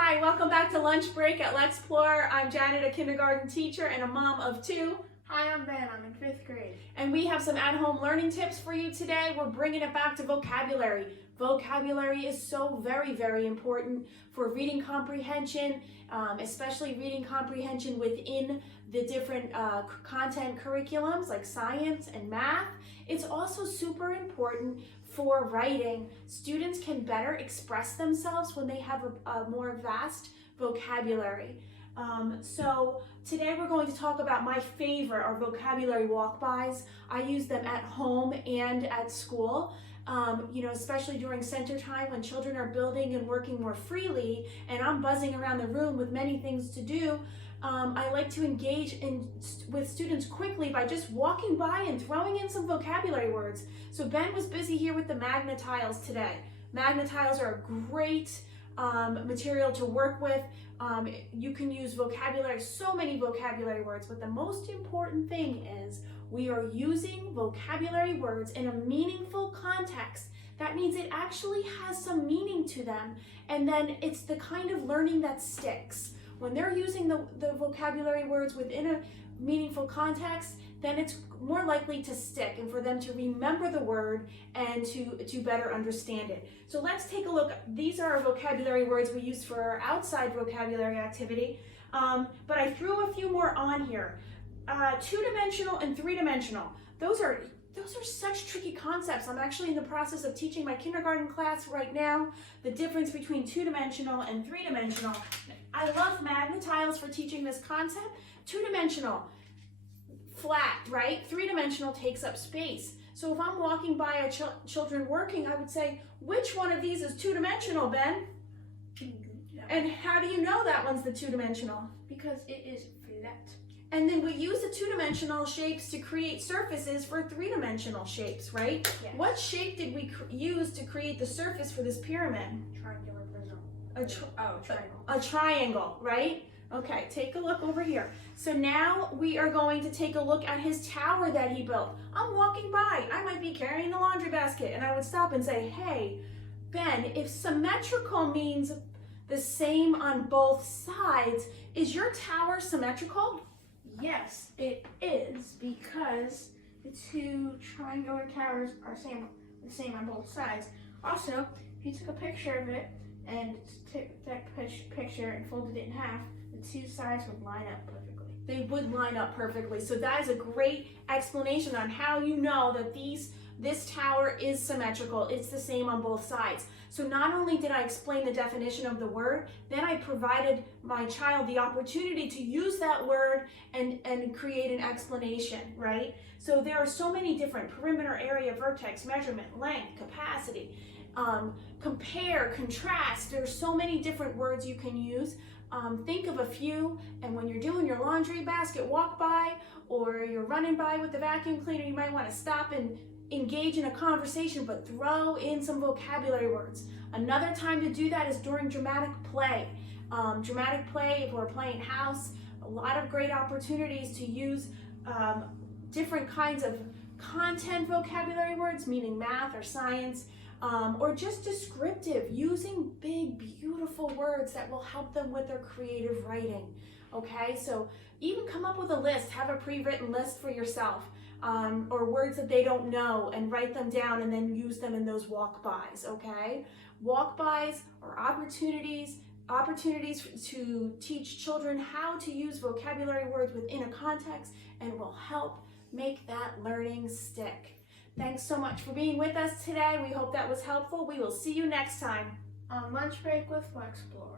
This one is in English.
Hi, welcome back to Lunch Break at Lexplore. I'm Janet, a kindergarten teacher and a mom of two. Hi, I'm Ben. I'm in 5th grade. And we have some at-home learning tips for you today. We're bringing it back to vocabulary. Vocabulary is so very important for reading comprehension, especially reading comprehension within the different content curriculums like science and math. It's also super important for writing. Students can better express themselves when they have a more vast vocabulary. So today we're going to talk about my favorite, our vocabulary walk-bys. I use them at home and at school. Especially during center time when children are building and working more freely and I'm buzzing around the room with many things to do. I like to engage with students quickly by just walking by and throwing in some vocabulary words. So Ben was busy here with the magna tiles today. Magna tiles are a great material to work with. You can use vocabulary, so many vocabulary words, but the most important thing is we are using vocabulary words in a meaningful context. That means it actually has some meaning to them, and then it's the kind of learning that sticks. When they're using the vocabulary words within a meaningful context, then it's more likely to stick and for them to remember the word and to better understand it. So let's take a look. These are vocabulary words we use for our outside vocabulary activity, but I threw a few more on here. Two-dimensional and three-dimensional. Those are such tricky concepts. I'm actually in the process of teaching my kindergarten class right now the difference between two-dimensional and three-dimensional. I love magna tiles for teaching this concept. Two-dimensional, flat, right? Three-dimensional takes up space. So if I'm walking by children working, I would say, which one of these is two-dimensional, Ben? And how do you know that one's the two-dimensional? Because it is flat. And then we use the two-dimensional shapes to create surfaces for three-dimensional shapes, right? Yes. What shape did we use to create the surface for this pyramid? Triangular prism. Triangle. A triangle, right? Okay, take a look over here. So now we are going to take a look at his tower that he built. I'm walking by. I might be carrying the laundry basket, and I would stop and say, hey, Ben, if symmetrical means the same on both sides, is your tower symmetrical? Yes, it is, because the two triangular towers are the same on both sides. Also, if you took a picture of it and took that picture and folded it in half, the two sides would line up perfectly. They would line up perfectly. So that is a great explanation on how you know that this tower is symmetrical. It's the same on both sides. So not only did I explain the definition of the word, then I provided my child the opportunity to use that word and create an explanation, right? So there are so many different perimeter, area, vertex, measurement, length, capacity, compare, contrast. There's so many different words you can use. Think of a few, and when you're doing your laundry basket walk by, or you're running by with the vacuum cleaner, you might want to stop and engage in a conversation, but throw in some vocabulary words. Another time to do that is during dramatic play. Dramatic play, if we're playing house, a lot of great opportunities to use different kinds of content vocabulary words, meaning math or science, or just descriptive, using big, beautiful words that will help them with their creative writing. Okay, so even come up with a list, have a pre-written list for yourself, or words that they don't know, and write them down and then use them in those walk-bys, okay? Walk-bys are opportunities to teach children how to use vocabulary words within a context, and will help make that learning stick. Thanks so much for being with us today. We hope that was helpful. We will see you next time On Lunch Break with Lexplore.